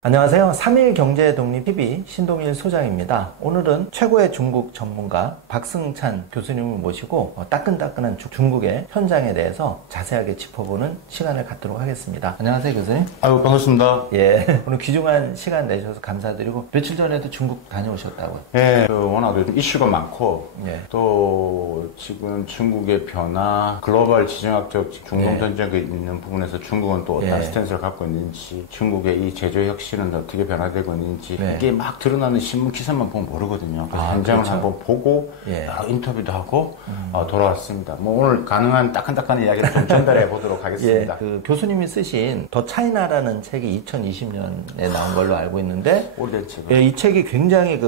안녕하세요. 3일 경제독립TV 신동일 소장입니다. 오늘은 최고의 중국 전문가 박승찬 교수님을 모시고 따끈따끈한 중국의 현장에 대해서 자세하게 짚어보는 시간을 갖도록 하겠습니다. 안녕하세요, 교수님. 아유, 반갑습니다. 예. 오늘 귀중한 시간 내주셔서 감사드리고, 며칠 전에도 중국 다녀오셨다고요? 예, 워낙 요즘 이슈가 많고, 예. 또 지금 중국의 변화, 글로벌 지정학적 중동전쟁이 있는 부분에서 중국은 또 어떤 스탠스를 갖고 있는지, 중국의 이 제조혁신은 어떻게 변화되고 있는지, 이게 막 드러나는 신문 기사만 보면 모르거든요. 그래서 현장을 그렇죠. 한번 보고, 인터뷰도 하고, 돌아왔습니다. 뭐 오늘 가능한 따끈따끈한 이야기를 좀 전달해 보도록 하겠습니다. 그 교수님이 쓰신 더 차이나라는 책이 2020년에 나온 걸로 알고 있는데, 오래된 책. 이 책이 굉장히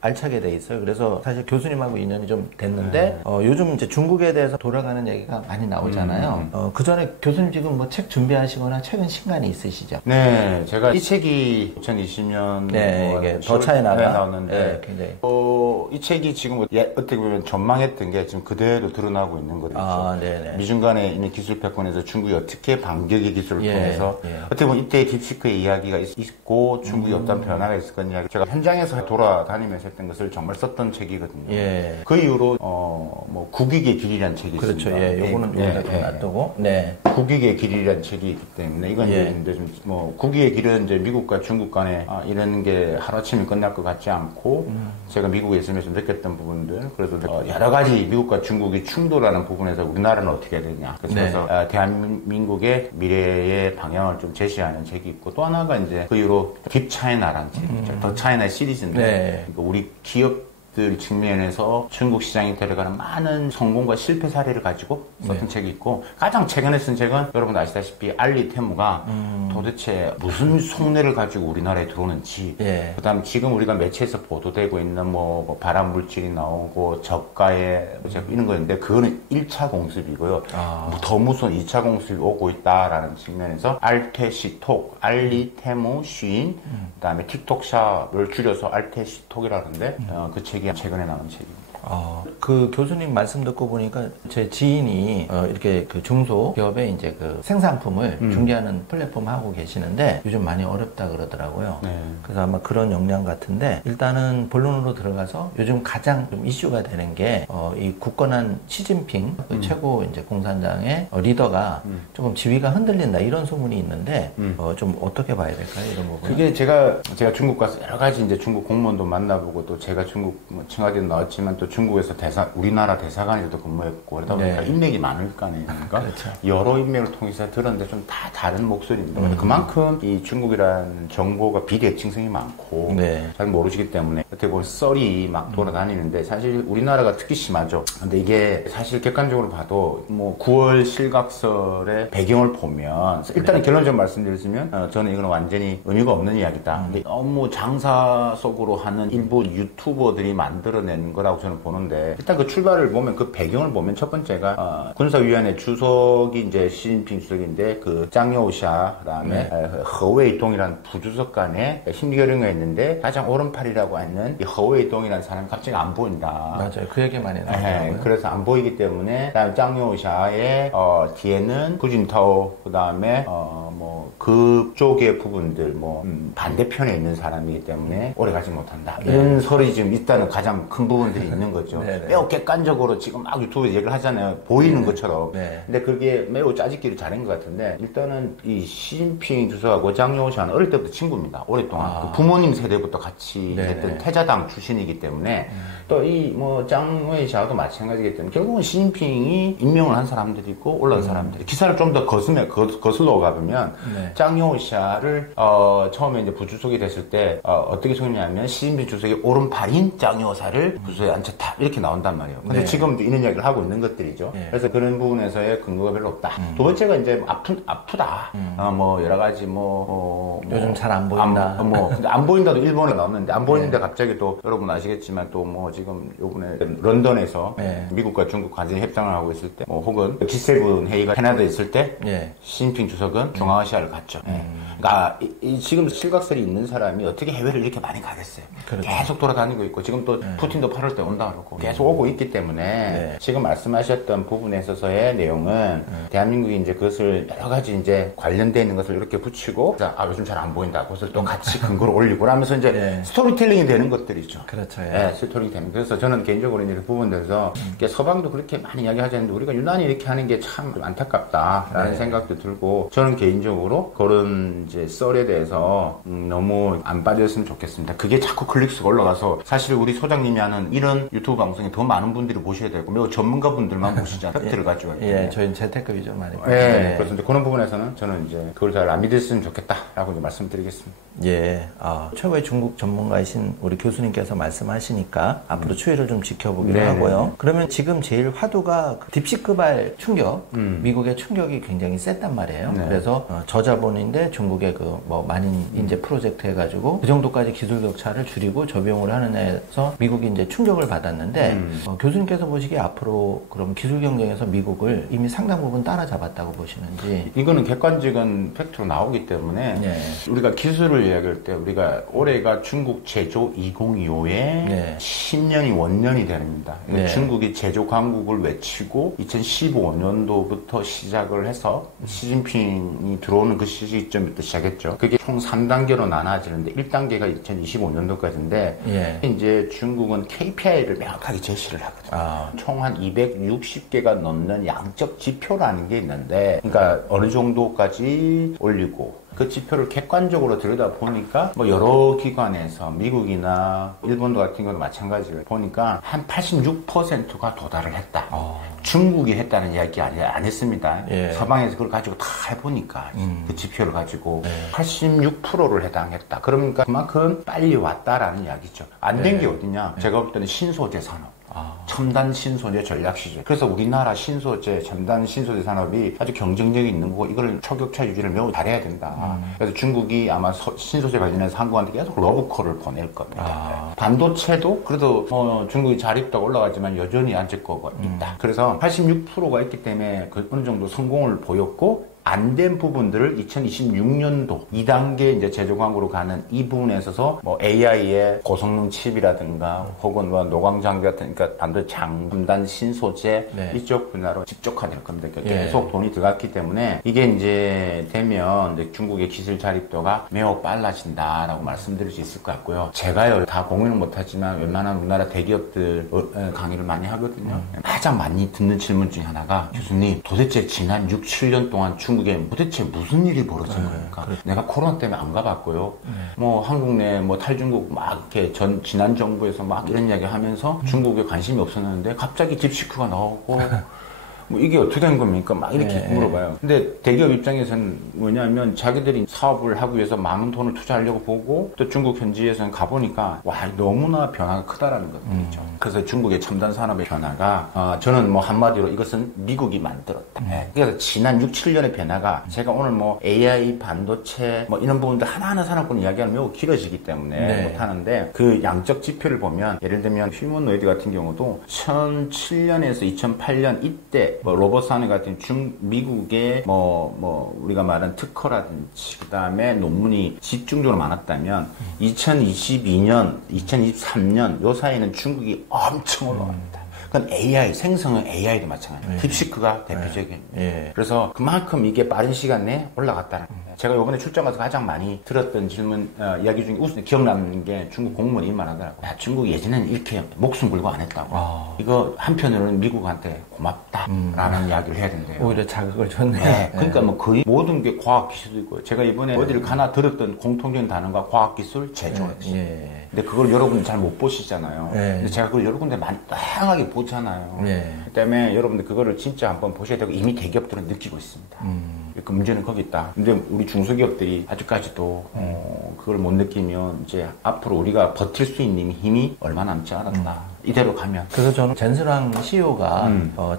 알차게 돼 있어요. 그래서 사실 교수님하고 인연이 좀 됐는데, 요즘 이제 중국에 대해서 돌아가는 얘기가 많이 나오잖아요. 그 전에 교수님 지금 뭐 책 준비하시거나 최근 신간이 있으시죠? 네, 제가 이 책이 2020년 이게 더 차이나가 나왔는데, 이 책이 지금 어떻게 보면 전망했던 게 지금 그대로 드러나고 있는 거죠. 미중 간에 있는 기술 패권에서 중국이 어떻게 반격의 기술을 통해서 어떻게 보면 이때 딥시크의 이야기가 있고 중국이 어떤 변화가 있을 거냐, 제가 현장에서 돌아다니면서 했던 것을 정말 썼던 책이거든요. 그 이후로 뭐 국익의 길이라는 책이 그렇죠. 있습니다. 요거는 여기다 놔두고. 국익의 길이라는 책이 있기 때문에 이건 이제 좀 뭐 국익의 길은 이제 미국과 중국 간에 이런 게 하루아침에 끝날 것 같지 않고, 제가 미국에 있으면서 느꼈던 부분들, 그래서 여러 가지 미국과 중국이 충돌하는 부분에서 우리나라는 어떻게 해야 되냐, 그래서 대한민국의 미래의 방향을 좀 제시하는 책이 있고, 또 하나가 이제 그 이후로 딥 차이나라는 책이죠. 더 차이나 시리즈인데, 그러니까 우리 기업 들 측면에서 중국 시장에 들어가는 많은 성공과 실패 사례를 가지고 썼던 책이 있고, 가장 최근에 쓴 책은 여러분 아시다시피 알리테무가 도대체 무슨 속내를 가지고 우리나라에 들어오는지, 그다음 지금 우리가 매체에서 보도되고 있는 뭐 발암 물질이 나오고 저가에 이런 거였는데, 그거는 1차 공습이고요. 더 무서운 2차 공습이 오고 있다라는 측면에서 알테시톡, 알리테무 쉬인, 그다음에 틱톡샵을 줄여서 알테시톡이라는데, 그 책이 최근에 나온 책입니다. 그 교수님 말씀 듣고 보니까 제 지인이 이렇게 그 중소기업에 이제 그 생산품을 중개하는 플랫폼 하고 계시는데 요즘 많이 어렵다 그러더라고요. 그래서 아마 그런 역량 같은데, 일단은 본론으로 들어가서 요즘 가장 좀 이슈가 되는 게 이 굳건한 시진핑 그 최고 이제 공산당의 리더가 조금 지위가 흔들린다, 이런 소문이 있는데 좀 어떻게 봐야 될까요, 이런 부분? 그게 제가 중국 가서 여러 가지 이제 중국 공무원도 만나보고, 또 제가 중국 청와대도 나왔지만 또 중국에서 우리나라 대사관에도 근무했고, 그러다 보니까 인맥이 많을 거 아닙니까? 여러 인맥을 통해서 들었는데 좀 다 다른 목소리입니다. 그만큼 이 중국이라는 정보가 비대칭성이 많고 잘 모르시기 때문에 어떻게 보면 썰이 막 돌아다니는데, 사실 우리나라가 특히 심하죠. 근데 이게 사실 객관적으로 봐도 뭐 9월 실각설의 배경을 보면, 일단은 결론적으로 말씀드리면 저는 이건 완전히 의미가 없는 이야기다. 근데 너무 장사 속으로 하는 일부 유튜버들이 만들어낸 거라고 저는 보는데, 일단 그 출발을 보면, 그 배경을 보면, 첫 번째가 군사위원회 주석이 이제 시진핑 주석인데, 그 짱여우샤, 그다음에 허웨이동이라는 부주석 간에 힘겨루가 있는데, 가장 오른팔이라고 하는 이 허웨이동이라는 사람이 갑자기 안 보인다. 맞아요. 그 얘기 많이 나오더라고요. 그래서 안 보이기 때문에, 그다음에 짱여우샤의 뒤에는 구진타오, 그다음에 뭐 그쪽의 부분들, 반대편에 있는 사람이기 때문에 오래 가지 못한다. 이런 설이 지금 일단은 가장 큰 부분들이 있는 거죠. 매우 객관적으로 지금 막 유튜브에 얘기를 하잖아요. 보이는 것처럼. 근데 그게 매우 짜집기를 잘한 것 같은데, 일단은 이 시진핑 주석하고 장여우샤는 어릴 때부터 친구입니다. 오랫동안. 그 부모님 세대부터 같이 했던 태자당 출신이기 때문에, 또 이 뭐 장여우샤도 마찬가지기 때문에, 결국은 시진핑이 임명을 한 사람들이고 올라온 사람들이, 기사를 좀 더 거슬러 가보면 장여우샤를 처음에 이제 부주석이 됐을 때 어떻게 소개냐면, 시진핑 주석의 오른팔인 장여우샤를 부주석에 앉혔다, 이렇게 나온단 말이에요. 근데 지금 이런 이야기를 하고 있는 것들이죠. 그래서 그런 부분에서의 근거가 별로 없다. 두 번째가 이제 아프다. 뭐 여러 가지 요즘 잘 안 보인다. 근데 안 보인다도 일본에 나왔는데, 안 보이는데 갑자기 또 여러분 아시겠지만 또 뭐 지금 요번에 런던에서 미국과 중국 간접 협상을 하고 있을 때, 혹은 G7 회의가 캐나다에 있을 때 시진핑 주석은 중앙아시아를 갔죠. 그러니까 지금 실각설이 있는 사람이 어떻게 해외를 이렇게 많이 가겠어요. 그렇죠. 계속 돌아다니고 있고 지금 또 푸틴도 8월 때 온다 그러고 계속 오고 있기 때문에 지금 말씀하셨던 부분에 있어서의 내용은 대한민국이 이제 그것을 여러 가지 이제 관련되어 있는 것을 이렇게 붙이고 요즘 잘 안 보인다. 그것을 또 같이 근거를 올리고 하면서 이제 스토리텔링이 되는 것들이죠. 그렇죠. 스토리텔링 되는. 그래서 저는 개인적으로 이제 그 부분들에서 서방도 그렇게 많이 이야기하지 않는데 우리가 유난히 이렇게 하는 게 참 안타깝다라는 생각도 들고 저는 개인적으로 그런 이제 썰에 대해서 너무 안 빠졌으면 좋겠습니다. 그게 자꾸 클릭수가 올라가서 사실 우리 소장님이 하는 이런 유튜브 방송에 더 많은 분들이 보셔야 되고 매우 전문가분들만 보시잖아요. 팩트를 가지고. 저희는 재테크위주 많이. 그래서 이제 그런 부분에서는 저는 이제 그걸 잘 안 믿었으면 좋겠다라고 이제 말씀드리겠습니다. 최고의 중국 전문가이신 우리 교수님께서 말씀하시니까 앞으로 추이를 좀 지켜보기로 하고요. 그러면 지금 제일 화두가 딥시크발 충격, 미국의 충격이 굉장히 셌단 말이에요. 그래서 저자본인데 중국의 만인 인재 프로젝트 해가지고 그 정도까지 기술 격차를 줄이고 저비용을 하는 데서 미국이 이제 충격을 받았는데 교수님께서 보시기에 앞으로 그럼 기술 경쟁에서 미국을 이미 상당 부분 따라잡았다고 보시는지. 이거는 객관적인 팩트로 나오기 때문에 우리가 기술을 이야기할 때 우리가 올해가 중국 제조 2025의 10년이 원년이 됩니다. 중국이 제조 강국을 외치고 2015년도부터 시작을 해서 시진핑이 들어오는 그 시점부터 시작했죠. 그게 총 3단계로 나눠지는데 1단계가 2025년도까지인데 이제 중국은 KPI를 명확하게 제시를 하거든요. 총 한 260개가 넘는 양적 지표라는 게 있는데 그러니까 어느 정도까지 올리고 그 지표를 객관적으로 들여다보니까 여러 기관에서 미국이나 일본도 같은 경우도 마찬가지로 보니까 한 86%가 도달을 했다. 중국이 했다는 이야기 안 했습니다. 서방에서 그걸 가지고 다 해보니까 그 지표를 가지고 86%를 해당했다. 그러니까 그만큼 빨리 왔다라는 이야기죠. 안 된 게 어디냐? 제가 볼 때는 신소재 산업. 첨단 신소재 전략 시절. 그래서 우리나라 신소재, 첨단 신소재 산업이 아주 경쟁력이 있는 거고 이걸 초격차 유지를 매우 잘해야 된다. 그래서 중국이 아마 신소재 관련해서 한국한테 계속 러브콜을 보낼 겁니다. 반도체도 그래도 중국이 자립도가 올라가지만 여전히 아직 거가 있다. 그래서 86%가 있기 때문에 어느 정도 성공을 보였고 안 된 부분들을 2026년도 2단계 이제 제조 광구로 가는 이 부분에 있어서 AI의 고성능 칩이라든가 혹은 노광장 같은 그러니까 반도체 첨단 신소재 이쪽 분야로 집중화될 겁니다. 그러니까 계속 돈이 들어갔기 때문에 이게 이제 되면 이제 중국의 기술 자립도가 매우 빨라진다라고 말씀드릴 수 있을 것 같고요. 제가요 다 공유는 못하지만 웬만한 우리나라 대기업들 강의를 많이 하거든요. 가장 많이 듣는 질문 중에 하나가 교수님 도대체 지난 6, 7년 동안 중국에 도대체 무슨 일이 벌어진 겁니까? 내가 코로나 때문에 안 가봤고요. 한국 내 탈중국 막 이렇게 지난 정부에서 막 이런 이야기 하면서 중국에 관심이 없었는데 갑자기 딥시크가 나오고 이게 어떻게 된 겁니까? 막 이렇게 물어봐요. 근데 대기업 입장에서는 뭐냐면 자기들이 사업을 하기 위해서 많은 돈을 투자하려고 보고 또 중국 현지에서는 가보니까 너무나 변화가 크다라는 것들이죠. 그래서 중국의 첨단 산업의 변화가 저는 한마디로 이것은 미국이 만들었다. 그래서 지난 6, 7년의 변화가 제가 오늘 AI, 반도체 이런 부분들 하나하나 산업군 이야기하면 매우 길어지기 때문에 못하는데 그 양적 지표를 보면 예를 들면 휴머노이드 같은 경우도 2007년에서 2008년 이때 로봇 산업 같은 미국의 우리가 말하는 특허라든지 그 다음에 논문이 집중적으로 많았다면 2022년, 2023년 요 사이에는 중국이 엄청 올라갑니다. 그건 AI, 생성은 AI도 마찬가지예요. 딥시크가 대표적인. 그래서 그만큼 이게 빠른 시간 내에 올라갔다는 거예요. 제가 이번에 출장 가서 가장 많이 들었던 질문, 이야기 중에 기억나는 게 중국 공무원이 말하더라고요. 중국이 예전에는 이렇게 목숨 걸고 안 했다고. 이거 한편으로는 미국한테 고맙다라는 이야기를 해야 된대요. 오히려 자극을 줬네. 그러니까 거의 모든 게 과학기술이고요. 제가 이번에 어디를 가나 들었던 공통적인 단어가 과학기술, 제조였어요. 근데 그걸 여러분이 잘 못 보시잖아요. 근데 제가 그걸 여러 군데 많이 다양하게 보잖아요. 그 때문에 여러분들 그거를 진짜 한번 보셔야 되고 이미 대기업들은 느끼고 있습니다. 그 문제는 거기 있다. 근데 우리 중소기업들이 아직까지도 그걸 못 느끼면 이제 앞으로 우리가 버틸 수 있는 힘이 얼마 남지 않았다. 이대로 가면. 그래서 저는 젠스랑 CEO가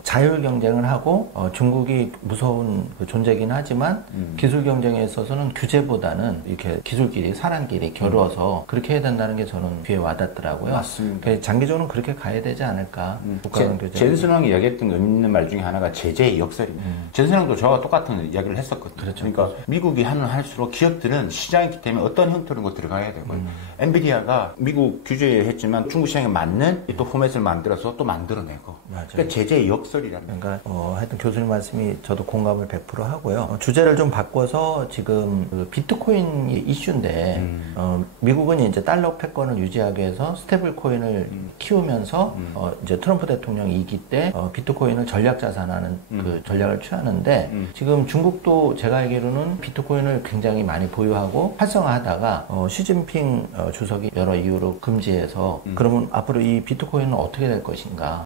자율 경쟁을 하고 중국이 무서운 그 존재긴 하지만 기술 경쟁에 있어서는 규제보다는 이렇게 기술끼리 사람끼리 겨루어서 그렇게 해야 된다는 게 저는 귀에 와닿더라고요. 맞습니다. 장기적으로는 그렇게 가야 되지 않을까. 국가간 규제. 젠스랑이 이야기했던 의미 있는 말 중에 하나가 제재의 역설입니다. 젠스랑도 저와 똑같은 이야기를 했었거든요. 그렇죠. 그러니까 미국이 하면 할수록 기업들은 시장이기 때문에 어떤 형태로 들어가야 되고요. 엔비디아가 미국 규제했지만 중국 시장에 맞는 또 포맷을 만들어서 또 만들어내고. 맞아요. 그러니까 제재의 역설이랍니다. 그러니까 하여튼 교수님 말씀이 저도 공감을 100% 하고요. 주제를 좀 바꿔서 지금 그 비트코인 이슈인데 미국은 이제 달러 패권을 유지하기 위해서 스테이블 코인을 키우면서 이제 트럼프 대통령 2기 때 비트코인을 전략 자산하는 그 전략을 취하는데 지금 중국도 제가 알기로는 비트코인을 굉장히 많이 보유하고 활성화하다가 시진핑 주석이 여러 이유로 금지해서 그러면 앞으로 이 비트코인은 어떻게 될 것인가?